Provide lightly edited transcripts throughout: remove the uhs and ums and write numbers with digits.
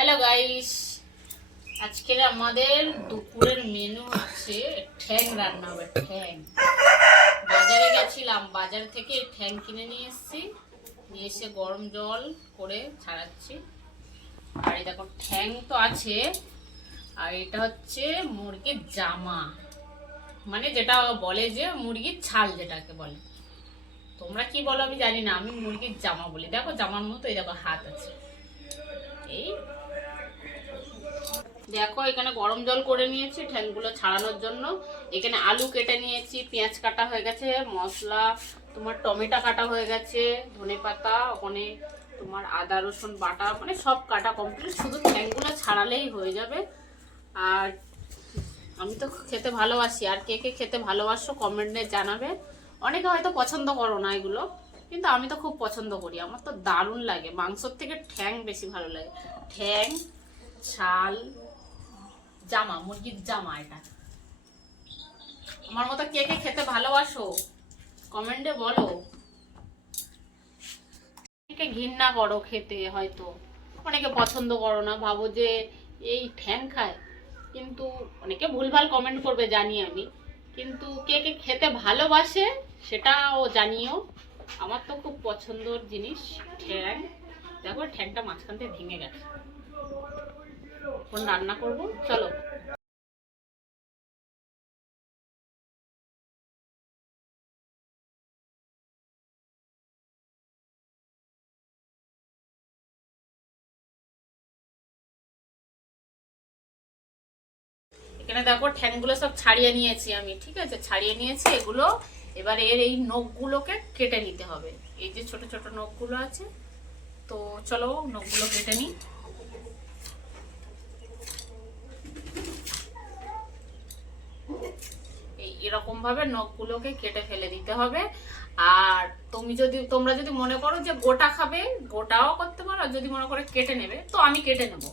Hello guys, আজকের আমাদের দুপুরের মেনু হচ্ছে ঠ্যাং রান্না হবে। ঠ্যাং বাজারে গেছিলাম, বাজার থেকে ঠ্যাং কিনে নিয়ে এসেছি, নিয়ে এসে গরম জল করে ছাড়াচ্ছি। আর এই দেখো ঠ্যাং তো আছে, আর এটা হচ্ছে মুরগির জামা, মানে যেটা বলে যে মুরগির ছাল যেটাকে বলে। তোমরা কি বলো আমি জানি না, আমি মুরগির জামা বলি। দেখো জামার মতো এই দেখো হাত আছে। এই দেখো এখানে গরম জল করে নিয়েছি ঠ্যাংগুলো ছাড়ানোর জন্য। এখানে আলু কেটে নিয়েছি, পেঁয়াজ কাটা হয়ে গেছে, মশলা তোমার টমেটো কাটা হয়ে গেছে, ধনেপাতা, ওখানে তোমার আদা রসুন বাটা, মানে সব কাটা কমপ্লিট, শুধু ঠ্যাংগুলো ছাড়ালেই হয়ে যাবে। আর আমি তো খেতে ভালোবাসি, আর কে কে খেতে ভালোবাসো কমেন্টে জানাবে। অনেকে হয়তো পছন্দ করো না এগুলো, কিন্তু আমি তো খুব পছন্দ করি, আমার তো দারুণ লাগে। মাংসর থেকে ঠ্যাং বেশি ভালো লাগে। ঠ্যাং, ছাল, জামা, মুরগির জামা। এটা আমার মতো কে কে খেতে ভালোবাসো কমেন্টে বলো। অনেকে ঘৃণা করো খেতে, হয়তো অনেকে পছন্দ করো না, ভাবো যে এই ঠ্যাং খায়। কিন্তু অনেকে ভুলভাল কমেন্ট করবে জানি আমি, কিন্তু কে কে খেতে ভালোবাসে সেটাও জানিও। আমার তো খুব পছন্দর জিনিস ঠ্যাং। দেখো ঠ্যাংটা মাঝখান থেকে ভেঙে গেছে। এখন রান্না করবো, চলো। এখানে দেখো ঠ্যাংগুলো সব ছাড়িয়ে নিয়েছি আমি, ঠিক আছে, ছাড়িয়ে নিয়েছি এগুলো। এবার এর এই নখগুলোকে কেটে নিতে হবে। এই যে ছোট ছোট নখগুলো আছে, তো চলো নখগুলো কেটে নিই। এই এরকম ভাবে নখগুলোকে কেটে ফেলে দিতে হবে। আর তোমরা যদি মনে করো যে গোটা খাবে, গোটাও করতে পারো, আর যদি মনে করো কেটে নেবে, তো আমি কেটে নেবো।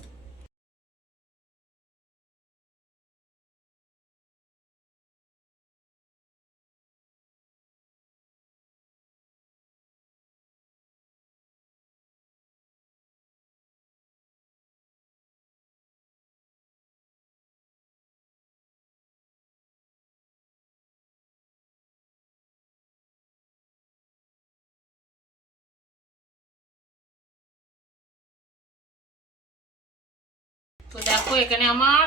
তো দেখো এখানে আমার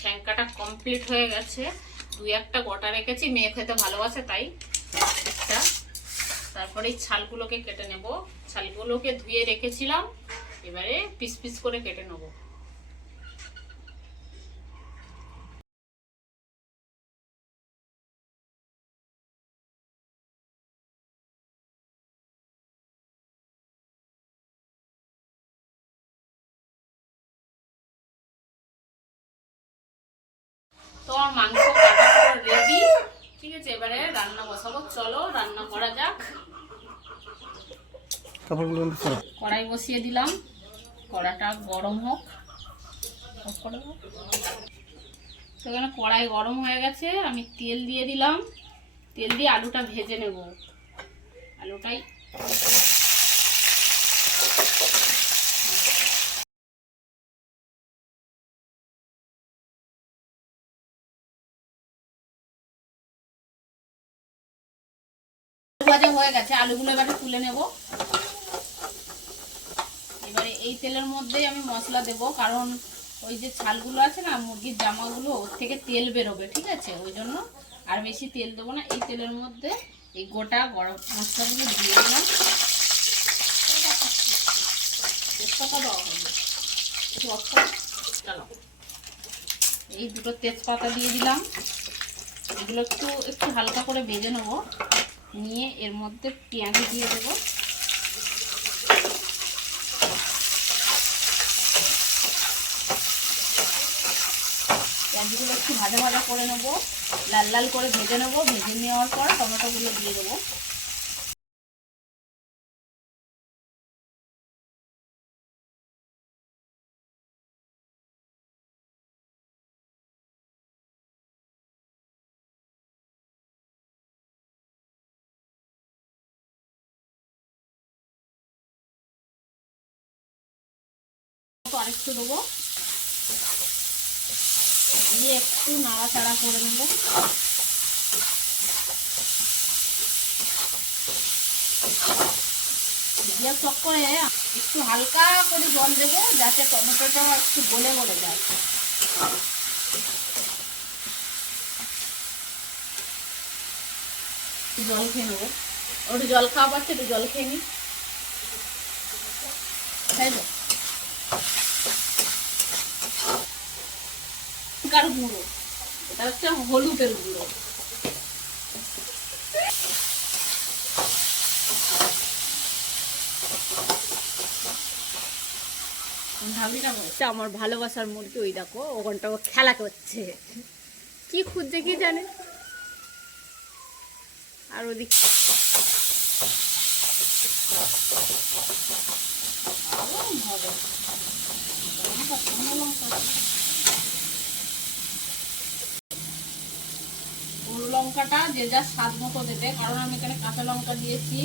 ঠ্যাং কাটা কমপ্লিট হয়ে গেছে। দুই একটা গোটা রেখেছি, মেয়ে খেতে ভালোবাসে তাই একটা। তারপরে এই ছালগুলোকে কেটে নেব। ছালগুলোকে ধুয়ে রেখেছিলাম, এবারে পিস পিস করে কেটে নেব। তো আমার মাংস কাটা রেডি, ঠিক আছে, এবারে রান্না বসাবো। চলো রান্না করা যাক। কড়াই বসিয়ে দিলাম, কড়াটা গরম হোক। সেখানে কড়াই গরম হয়ে গেছে, আমি তেল দিয়ে দিলাম। তেল দিয়ে আলুটা ভেজে নেব। আলুটাই ভাজা হয়ে গেছে, আলুগুলো এবারে তুলে নেব। এবারে এই তেলের মধ্যেই আমি মশলা দেব, কারণ ওই যে ছালগুলো আছে না মুরগির জামাগুলো, ওর থেকে তেল বেরোবে, ঠিক আছে, ওই জন্য আর বেশি তেল দেবো না। এই তেলের মধ্যে এই গোটা গরম মশলাগুলো দিয়ে দিলাম। তেজপাতা দেওয়া হবে, চলো এই দুটো তেজপাতা দিয়ে দিলাম। এগুলো একটু একটু হালকা করে ভেজে নেবো, নিয়ে এর মধ্যে পেঁয়াজ দিয়ে দেবো। পেঁয়াজগুলো একটু ভাজা ভাজা করে নেবো, লাল লাল করে ভেজে নেবো। ভেজে নেওয়ার পর টমেটোগুলো দিয়ে দেবো। তো আরেকটু দেবো, দিয়ে একটু নাড়াচাড়া করে নেব। দিয়ে টক করে একটু হালকা করে জল দেবো, যাতে টমেটোটা একটু গলে গলে যায়। জল খেয়ে নেবো, ওটা জল খাওয়া পাচ্ছে, একটু জল খেয়ে নিই, তাই তো। লঙ্কার গুঁড়ো, এটা হচ্ছে হলুদের গুঁড়ো। আমার ভালোবাসার মুরগি, ওই দেখো ওখানটা খেলা করছে, কি খুঁজছে কি জানে। আর ওদিক লঙ্কাটা যে যা স্বাদ মতো দেবে, কারণ আমি এখানে কাঁচা লঙ্কা দিয়েছি,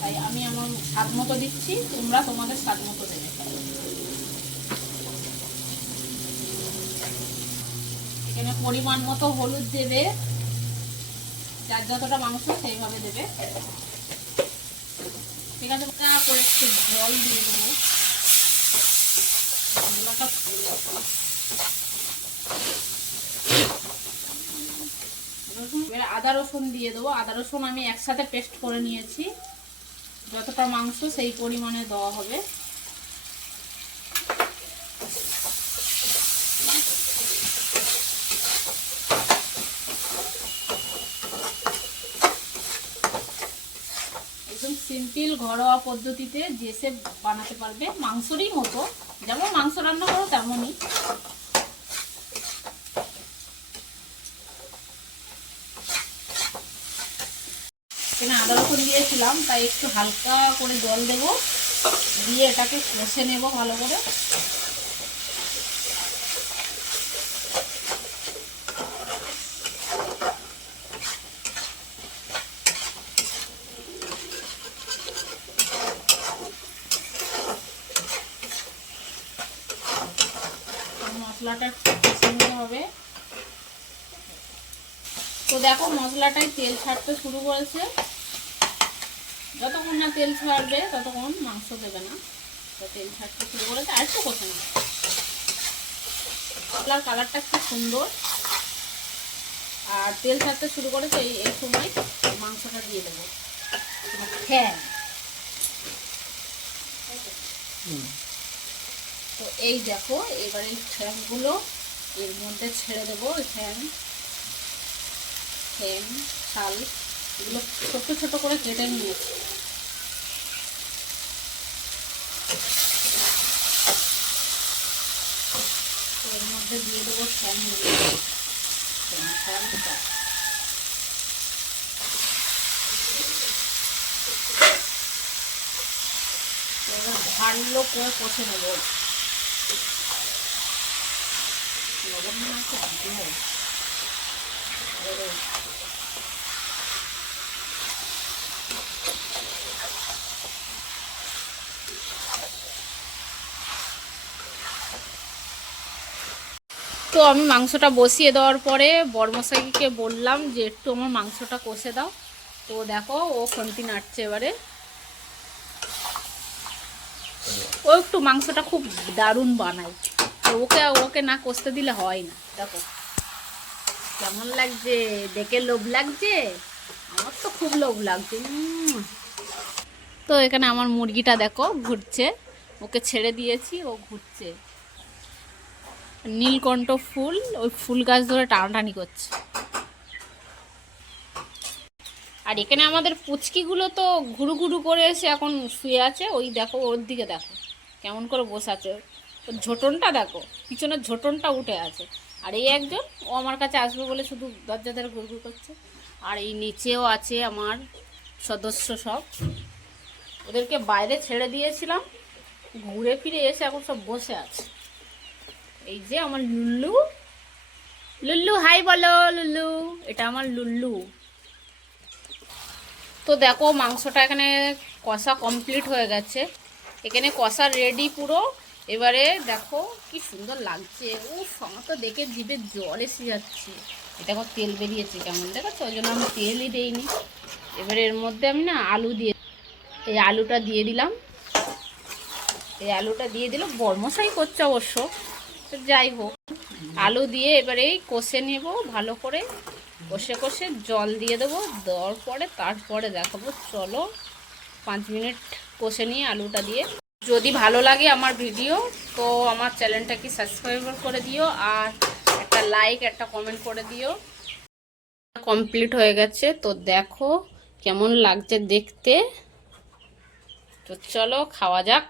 তাই আমি আমার স্বাদ মতো দিচ্ছি, তোমরা তোমাদের স্বাদ মতো দেবে। এখানে পরিমাণ মতো হলুদ দেবে, যার যতটা মাংস সেইভাবে দেবে, ঠিক আছে। করে একটু জল দিয়ে দেবো, এবার আদা রসুন দিয়ে দেবো। আদা রসুন আমি একসাথে পেস্ট করে নিয়েছি, যতটা মাংস সেই পরিমাণে দেওয়া হবে। একদম সিম্পল ঘরোয়া পদ্ধতিতে যে সে বানাতে পারবে, মাংসরই মতো, যেমন মাংস রান্না করো তেমনই। এখানে আদা রসুন দিয়েছিলাম, তাই একটু হালকা করে জল দেবো, দিয়ে এটাকে কষে নেব ভালো করে। মশলাটা কষে নিতে হবে। তো দেখো মশলাটাই তেল ছাড়তে শুরু করেছে, যতক্ষণ না তেল ছাড়বে ততক্ষণ মাংস দেবে না। তো তেল ছাড়তে শুরু করেছে, আর একটু কষে নেবে। মশলার কালারটা খুব সুন্দর, আর তেল ছাড়তে শুরু করেছে, এই সময় মাংসটা দিয়ে দেবো। হ্যাঁ, তো এই দেখো এবার এই ফ্যানগুলো এর মধ্যে ছেড়ে দেবো। ফ্যান শাল এগুলো ছোট ছোট করে কেটে নিয়েছি। এর মধ্যে দিয়ে দেবো ফ্যানটা, এবার ভালো করে কষে নেবো। লবণ মাছে দিয়ে তো আমি মাংসটা বসিয়ে দেওয়ার পরে বড়মশাইকে বললাম যে একটু আমার মাংসটা কষে দাও। তো দেখো ও খুন্তি নাড়ছে, এবারে ও একটু মাংসটা খুব দারুণ বানায়, তো ওকে না কষতে দিলে হয় না। দেখো কেমন লাগছে, দেখে লোভ লাগছে, আমার তো খুব লোভ লাগছে। তো এখানে আমার মুরগিটা দেখো ঘুরছে, ওকে ছেড়ে দিয়েছি, ও ঘুরছে। নীলকণ্ঠ ফুল, ওই ফুল গাছ ধরে টানাটানি করছে। আর এখানে আমাদের পুচকিগুলো তো ঘুরু ঘুরু করে এসে এখন শুয়ে আছে, ওই দেখো ওর দিকে দেখো কেমন করে বসে আছে, ওর ঝোটনটা দেখো, পিছনের ঝোটনটা উঠে আছে। আর এই একজন, ও আমার কাছে আসবে বলে শুধু দরজা ধরে ঘুরঘুর করছে। আর এই নিচেও আছে আমার সদস্য সব, ওদেরকে বাইরে ছেড়ে দিয়েছিলাম, ঘুরে ফিরে এসে এখন সব বসে আছে। এই যে আমার লুল্লু, লুল্লু হাই বলো লুল্লু, এটা আমার লুল্লু। তো দেখো মাংসটা এখানে কষা কমপ্লিট হয়ে গেছে, এখানে কষা রেডি পুরো। এবারে দেখো কি সুন্দর লাগছে, আমার তো দেখে জিভে জল এসে যাচ্ছে। এটা দেখো তেল বেরিয়েছে কেমন, দেখো ওই জন্য আমি তেলই দিইনি। এবারে এর মধ্যে আমি না আলু দিয়ে, এই আলুটা দিয়ে দিলাম। এই আলুটা দিয়ে দিলাম, বড়মশাই করছে অবশ্য, তো যাই হোক। আলু দিয়ে এবারে কষে নেব ভালো করে, কষে কষে জল দিয়ে দেবো, দেওয়ার পরে তারপরে দেখাবো। চলো 5 মিনিট কষে নিয়ে আলুটা দিয়ে। যদি ভালো লাগে আমার ভিডিও তো আমার চ্যানেলটাকে সাবস্ক্রাইব করে দিও, আর একটা লাইক একটা কমেন্ট করে দিও। কমপ্লিট হয়ে গেছে, তো দেখো কেমন লাগছে দেখতে। তো চলো খাওয়া যাক।